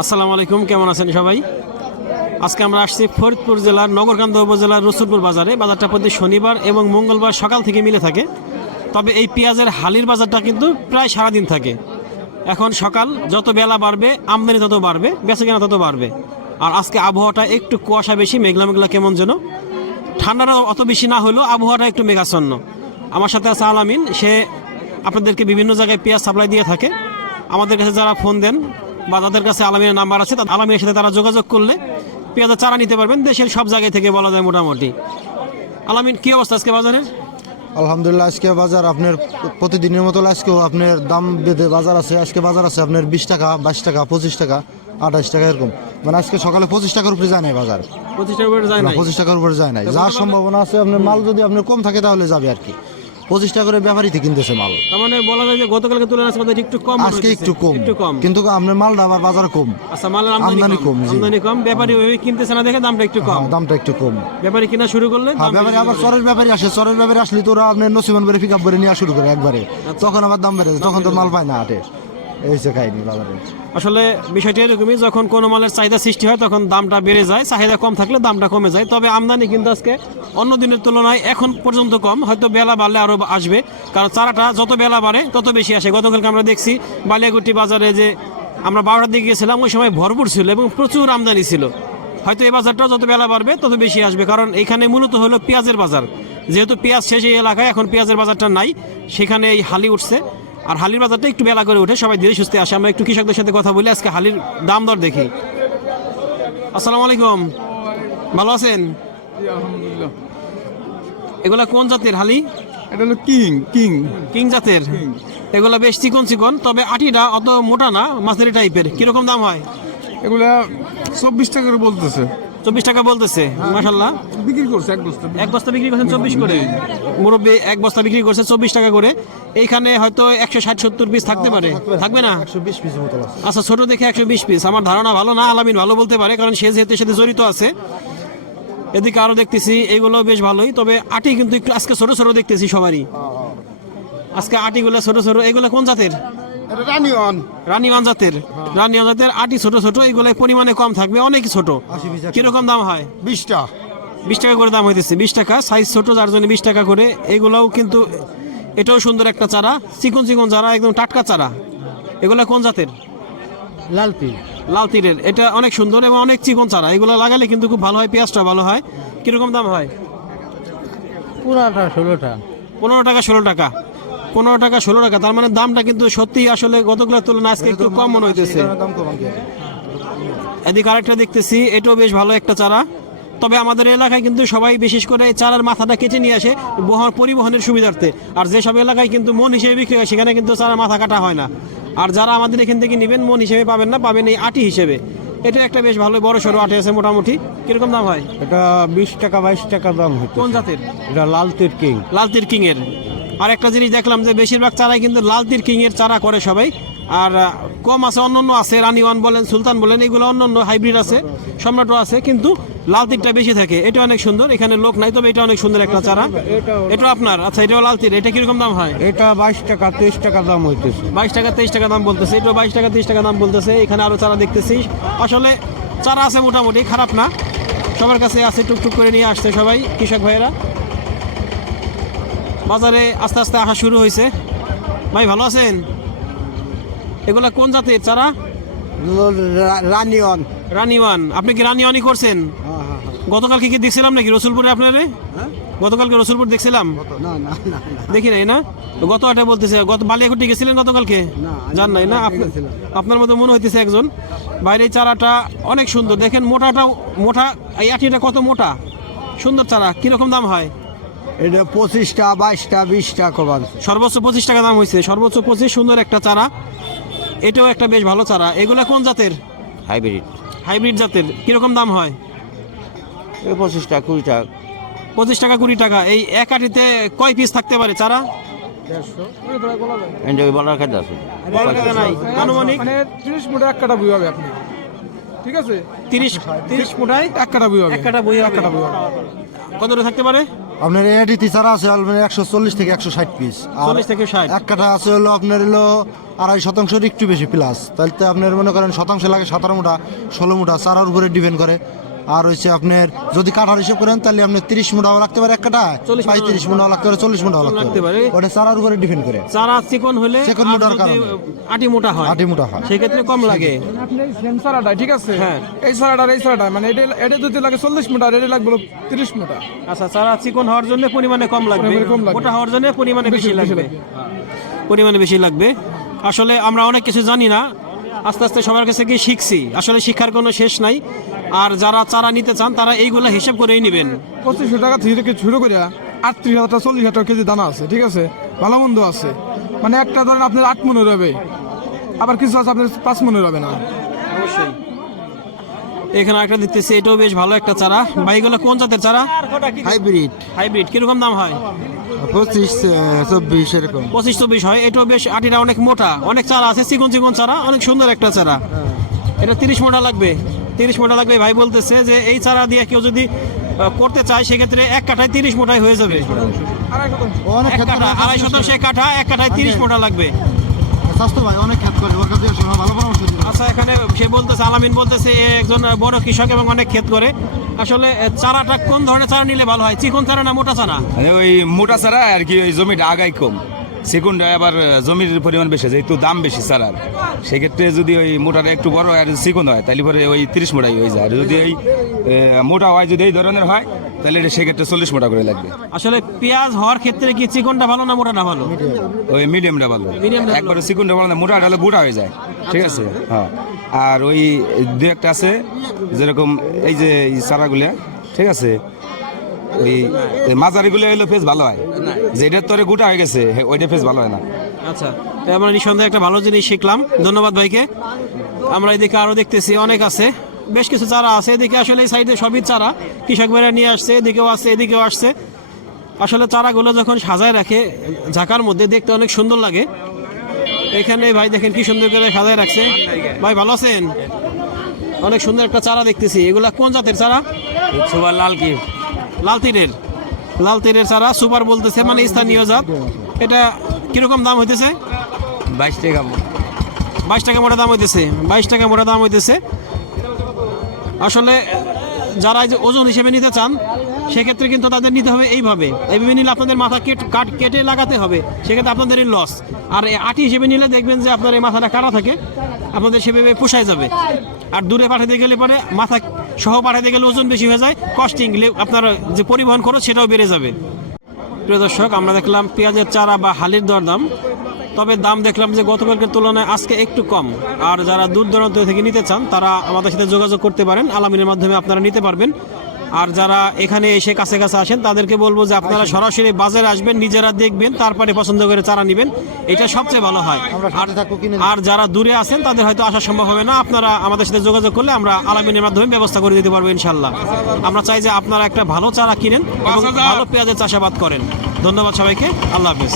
আসসালামু আলাইকুম, কেমন আছেন সবাই? আজকে আমরা আসছি ফরিদপুর জেলার নগরকান্দা উপজেলার রসুলপুর বাজারে। বাজারটা প্রতি শনিবার এবং মঙ্গলবার সকাল থেকে মিলে থাকে। তবে এই পেঁয়াজের হালির বাজারটা কিন্তু প্রায় সারাদিন থাকে। এখন সকাল, যত বেলা বাড়বে আমদানি তত বাড়বে, বেচাকেনা তত বাড়বে। আর আজকে আবহাওয়াটা একটু কুয়াশা বেশি, মেঘলা মেঘলা কেমন যেন। ঠান্ডাটা অত বেশি না হলেও আবহাওয়াটা একটু মেঘাচ্ছন্ন। আমার সাথে আছে আলামিন, সে আপনাদেরকে বিভিন্ন জায়গায় পেঁয়াজ সাপ্লাই দিয়ে থাকে। আমাদের কাছে যারা ফোন দেন বা তাদের কাছে আলামিনের নাম্বার আছে, আলামিনের সাথে তারা যোগাযোগ করলে পেঁয়াজের চারা নিতে পারবেন দেশের সব জায়গায় থেকে বলা যায় মোটামুটি। আলামিন, কি অবস্থা আজকে বাজারে? আলহামদুলিল্লাহ, আজকে বাজার আপনার প্রতিদিনের মতো আজকেও আপনার দাম বেঁধে বাজার আছে। আজকে বাজার আছে আপনার 20 টাকা, 22 টাকা, 25 টাকা, 28 টাকা, এরকম। মানে আজকে সকালে 25 টাকার উপরে যায় নাই বাজার। 25 টাকার উপরে যায় না? 25 টাকার উপরে যায় নাই। যার সম্ভাবনা আছে আপনার মাল যদি আপনার কম থাকে তাহলে যাবে আর কি। 25 টাকা করে ব্যাপারীতে কিনতেছে মাল। তার মানে বলা যায় যে গতকালকে তুলনায় আজকে বাজার একটু কম, আজকে একটু কম, কিন্তু আপনার মালটা আবার বাজার কম। আচ্ছা, মালের আমদানি কম, আমদানি কম, ব্যাপারী ওই কিনতেছে না দেখে দামটা একটু কম। দামটা একটু কম, ব্যাপারী কিনা শুরু করলে ব্যাপারী আবার চরের ব্যাপারী আসে। চরের ব্যাপারী আসলে তো ওরা আপনার নসিমান করে পিক আপ করে নেওয়া শুরু করে একবারে। তখন আবার দাম বেড়ে যায়, তখন তো মাল পায় না হাটে। এই যে কাহিনী বাজারে। আসলে বিষয়টি এরকমই, যখন কোনো মালের চাহিদা সৃষ্টি হয় তখন দামটা বেড়ে যায়, চাহিদা কম থাকলে দামটা কমে যায়। তবে আমদানি কিন্তু আজকে অন্য দিনের তুলনায় এখন পর্যন্ত কম, হয়তো বেলা বাড়লে আরও আসবে। কারণ চারাটা যত বেলা বাড়ে তত বেশি আসে। গতকালকে আমরা দেখছি বালিয়াগুটি বাজারে যে আমরা 12টার দিকে গেছিলাম, ওই সময় ভরপুর ছিল এবং প্রচুর আমদানি ছিল। হয়তো এই বাজারটা যত বেলা বাড়বে তত বেশি আসবে, কারণ এখানে মূলত হলো পেঁয়াজের বাজার। যেহেতু পেঁয়াজ শেষ এই এলাকায়, এখন পেঁয়াজের বাজারটা নাই, সেখানে এই হালি উঠছে। আর হালির বাজারটা একটু বেলা করে উঠে, সবাই ধীরে সুস্থে আসে। আমরা একটু কৃষকদের সাথে কথা বলি, আজকে হালির দাম দর দেখি। আসসালামু আলাইকুম, ভালো আছেন? আলহামদুলিল্লাহ। এগুলা কোন জাতের হালি? এটা হলো কিং কিং কিং জাতের। এগুলা বেশ চিকন চিকন, তবে আটিটা অত মোটা না, মাঝারি টাইপের। কিরকম দাম হয়? এগুলা 24 টাকা করে বলতেছে। 24 টাকা বলতেছে। মাশাআল্লাহ, বিক্রি করছে এক বস্তা। এক বস্তা বিক্রি করছেন 24 করে? মুরব্বী এক বস্তা বিক্রি করছে 24 টাকা করে। এইখানে হয়তো 160-70 পিস থাকতে পারে, থাকবে না? 120 পিসের মতো আছে। আচ্ছা, ছোট দেখে 120 পিস। আমার ধারণা ভালো না, আলামিন ভালো বলতে পারে, কারণ সে যেহেতু সাথে জড়িত আছে। এদিকে আরো দেখতেছি এগুলো বেশ ভালোই, তবে আটি কিন্তু একটু আজকে ছোট ছোট দেখতেছি সবারই। আজকে আটিগুলো ছোট ছোট। এগুলো কোন জাতের? এটা রানিওয়ান। রানিওয়ান জাতের। রানিওয়ান জাতের আটি ছোট ছোট, এগুলো পরিমাণে কম থাকবে, অনেক ছোট। কিরকম দাম হয়? 20 টা। 20 টাকা করে দাম হইতেছে। 20 টাকা, সাইজ ছোট, যার জন্য 20 টাকা করে। এগুলোও কিন্তু, এটাও সুন্দর একটা চারা, চিকন চিকন চারা, একদম টাটকা চারা। এগুলো কোন জাতের? লালপি। লাল তীরের। এটা অনেক সুন্দর এবং অনেক চিকন চারা। এগুলো লাগালে কিন্তু খুব ভালো হয়, পেঁয়াজটা ভালো হয়। কিরকম দাম হয়? পুরাটা 16 টাকা। 15 টাকা 16 টাকা। 15 টাকা 16 টাকা। তার মানে দামটা কিন্তু সত্যি আসলে গতগুলোর তুলনায় আজকে একটু কম মনে হইতেছে। এদিকে আরেকটা দেখতেছি, এটাও বেশ ভালো একটা চারা। তবে আমাদের এলাকায় কিন্তু সবাই বিশেষ করে এই চারার মাথাটা কেটে নিয়ে আসে পরিবহনের সুবিধার্থে। আর যেসব এলাকায় কিন্তু মন হিসেবে বিক্রি হয়, সেখানে কিন্তু চারার মাথা কাটা হয় না। আর যারা আমাদের এখান থেকে নেবেন, মন হিসেবে পাবেন না, পাবেন এই আটি হিসেবে। এটা একটা বেশ ভালো বড় সড়ো আটি আছে মোটামুটি। কিরকম দাম হয়? এটা 20 টাকা 22 টাকা দাম হচ্ছে। কোন জাতের? এটা লাল তীর কিং। লাল তীর কিং এর। আর একটা জিনিস দেখলাম যে বেশিরভাগ চারাই কিন্তু লাল তীর কিং এর চারা করে সবাই। আর কম আছে অন্য আছে, রানিওয়ান বলেন, সুলতান বলেন, এগুলো অন্য হাইব্রিড আছে, সম্রাটও আছে, কিন্তু লাল তীরটা বেশি থাকে। এটা অনেক সুন্দর, এখানে লোক নাই, তবে এটা অনেক সুন্দর একটা চারা। এটা আপনার? আচ্ছা, এটাও লাল তীর। এটা কিরকম দাম হয়? এটা 22 টাকা 23 টাকা দাম হইতেছে। 22 টাকা 23 টাকা দাম বলতেছে। এটাও 22 টাকা 23 টাকা দাম বলতেছে। এখানে আরো চারা দেখতেছি। আসলে চারা আছে মোটামুটি, খারাপ না, সবার কাছে আছে, টুকটুক করে নিয়ে আসছে সবাই কৃষক ভাইয়েরা। বাজারে আস্তে আস্তে আসা শুরু হয়েছে। ভাই ভালো আছেন? এগুলা কোন জাতের চারা? রানিওয়ান। রানিওয়ান। আপনি কি রানিওয়ানই করছেন? গতকালকে কি দেখছিলাম নাকি রসুলপুরে আপনারে? গতকালকে রসুলপুর দেখছিলাম? না না না দেখি নাই না? গত আটে বলতেছে, গত বালিয়াকুটি গেছিলেন গতকালকে? জান নাই না? আপনার মতো মনে হইতেছে একজন। বাইরে এই চারাটা অনেক সুন্দর, দেখেন মোটাটাও মোটা। এই আটিটা কত মোটা, সুন্দর চারা। কিরকম দাম হয়? এটা 25 টাকা 22 টাকা 20 টাকা কমান। সর্বোচ্চ 25 টাকা দাম হয়েছে, সর্বোচ্চ 25। সুন্দর একটা চারা, এটাও একটা বেশ ভালো চারা। এগুলা কোন জাতের? হাইব্রিড। হাইব্রিড জাতের। কিরকম দাম হয়? 25 টাকা 20 টাকা। 25 টাকা 20 টাকা। এই এক আটিতে কয় পিস থাকতে পারে চারা? 150 এন্ড বলার কাছে আছে। বড় টাকা নাই, আনুমানিক মানে 30 মুঠা এক কাটা বই হবে আপনি। ঠিক আছে? 30 মুঠায় এক কাটা বই হবে। এক কাটা বই হবে। এক কাটা বই হবে। কতটা থাকতে পারে? আপনার এই আটি চারা আছে আপনার 140 থেকে 160 পিস। 40 থেকে 60। এক কাঠা আছে হলো আপনার হলো 2.5% একটু বেশি প্লাস, তাহলে তো আপনার মনে করেন শতাংশে লাগে 17 মুঠা 16 মুঠা, চারার উপরে ডিপেন্ড করে। আর হচ্ছে আপনার যদি কাঠার হিসেব করেন তাহলে আপনি 30 মুঠাও লাগতে পারে এক কাঠায়, 35 মুঠাও লাগতে পারে, 40 মুঠাও লাগতে লাগতে পারে, পারে। ওটা চারার উপরে ডিপেন্ড করে। চারা চিকন হলে চিকন মোটার আর যদি কারণে। আটি মোটা হয় 8 মুঠা হয়। সেক্ষেত্রে কম লাগে। আপনি এই সেম সারাটা ঠিক আছে, হ্যাঁ। এই সারাটা এই সারাটা মানে এটা যদি লাগে 40 মুঠা, এটা লাগবে 30 মুঠা। আচ্ছা, চারা চিকন হওয়ার জন্য পরিমাণে কম লাগবে, পরিমাণে কম লাগবে। মোটা হওয়ার জন্য পরিমাণে বেশি লাগবে, পরিমাণে বেশি লাগবে। আসলে আমরা অনেক কিছু জানি না, আস্তে আস্তে সবার কাছে গিয়ে শিখছি। আসলে শিক্ষার কোনো শেষ নাই। আর যারা চারা নিতে চান তারা এইগুলো হিসাব করেই নেবেন। 2500 টাকা থেকে শুরু করে 38,000 টাকা 40,000 টাকা কেজি দানা আছে, ঠিক আছে, ভালো মন্দ আছে। মানে একটা ধরেন আপনার 8 মনের হবে, আবার কিছু আছে আপনার 5 মনের হবে না। অবশ্যই। এখানে একটা দিতেছি, এটাও বেশ ভালো একটা চারা। ভাই এগুলো কোন জাতের চারা? Hybrid hybrid. কিরকম দাম হয়? 25-24 এরকম। 25-24 হয়। এটাও বেশ, আটিটা অনেক মোটা। অনেক চারা আছে চিকন চিকন চারা, অনেক সুন্দর একটা চারা। এটা 30 মোটা লাগবে, 30 মোটা লাগবে। ভাই বলতেছে যে এই চারা দিয়ে কেউ যদি করতে চায় সেক্ষেত্রে এক কাঠায় 30 মোটায় হয়ে যাবে। অনেক এক কাঠা 2.5 শতাংশ কাঠা, এক কাঠায় 30 মোটা লাগবে। স্বাস্থ্য ভাই অনেক ক্ষেত করে, ওর কাছে এসে ভালো পরামর্শ দিবেন। আচ্ছা, এখানে সে বলতেছে, আলামিন বলতেছে এ একজন বড় কৃষক এবং অনেক ক্ষেত করে। আসলে চারাটা কোন ধরনের চারা নিলে ভালো হয়? চিকন চারা না মোটা চারা? ওই মোটা চারা আর কি, ওই জমিটা আগাই কম, সেকেন্ডায় আবার জমির পরিমাণ বেশি, যেহেতু দাম বেশি চারার, সেক্ষেত্রে যদি ওই মোটাটা একটু বড় হয় আর চিকন হয় তাহলে পরে ওই 30 মোটাই হয়ে যায়। আর যদি এই মোটা হয়, যদি এই ধরনের হয় তাহলে এটা সেক্ষেত্রে 40 মোটা করে লাগবে। আসলে পেঁয়াজ হওয়ার ক্ষেত্রে কি চিকনটা ভালো না মোটাটা ভালো? ওই মিডিয়ামটা ভালো, মিডিয়ামটা ভালো। একবারে চিকনটা ভালো না, মোটাটা হলে বুড়া হয়ে যায়, ঠিক আছে। হ্যাঁ, আর ওই দু একটা আছে যেরকম এই যে এই চারাগুলা, ঠিক আছে, ওই মাঝারিগুলো এলো ফেস ভালো হয়, যেটার তরে গোটা হয়ে গেছে ওইটা ফেস ভালো হয় না। আচ্ছা, তো আমরা নিঃসন্দেহে একটা ভালো জিনিস শিখলাম। ধন্যবাদ ভাইকে। আমরা এদিকে আরো দেখতেছি অনেক আছে, বেশ কিছু চারা আছে এদিকে। আসলে এই সাইডে সবই চারা কৃষক ভাইরা নিয়ে আসছে, এদিকেও আছে এদিকেও আসছে। আসলে চারাগুলো যখন সাজায় রাখে ঝাঁকার মধ্যে দেখতে অনেক সুন্দর লাগে। এখানে ভাই দেখেন কি সুন্দর করে সাজায় রাখছে। ভাই ভালো আছেন? অনেক সুন্দর একটা চারা দেখতেছি। এগুলা কোন জাতের চারা? সুপার লাল কি লাল তীরের, লাল তীরের চারা সুপার বলতেছে, মানে স্থানীয় জাত। এটা কিরকম দাম হইতেছে? 22 টাকা। 22 টাকা মোটা দাম হইতেছে, 22 টাকা মোটা দাম হইতেছে। আসলে যারা এই যে ওজন হিসেবে নিতে চান সেক্ষেত্রে কিন্তু তাদের নিতে হবে এইভাবে নিলে আপনাদের মাথা কেটে লাগাতে হবে, সেক্ষেত্রে আপনাদেরই লস। আর এই আটি হিসেবে নিলে দেখবেন যে আপনার এই মাথাটা কাটা থাকে, আপনাদের সেভাবে পোষায় যাবে। আর দূরে পাঠাতে গেলে পরে মাথা সহ পাঠাতে গেলে ওজন বেশি হয়ে যায়, কস্টিং আপনার যে পরিবহন খরচ সেটাও বেড়ে যাবে। প্রিয় দর্শক, আমরা দেখলাম পেঁয়াজের চারা বা হালির দরদাম। তবে দাম দেখলাম যে গতকালকের তুলনায় আজকে একটু কম। আর যারা দূর দূরান্ত থেকে নিতে চান তারা আমাদের সাথে যোগাযোগ করতে পারেন, আলামিনের মাধ্যমে আপনারা নিতে পারবেন। আর যারা এখানে এসে কাছে কাছে আসেন তাদেরকে বলবো যে আপনারা সরাসরি বাজারে আসবেন, নিজেরা দেখবেন, তারপরে পছন্দ করে চারা নেবেন, এটা সবচেয়ে ভালো হয়। আর যারা দূরে আছেন তাদের হয়তো আসা সম্ভব হবে না, আপনারা আমাদের সাথে যোগাযোগ করলে আমরা আলামিনের মাধ্যমে ব্যবস্থা করে দিতে পারবো ইনশাল্লাহ। আমরা চাই যে আপনারা একটা ভালো চারা কিনেন এবং ভালো পেঁয়াজের চাষাবাদ করেন। ধন্যবাদ সবাইকে, আল্লাহ হাফেজ।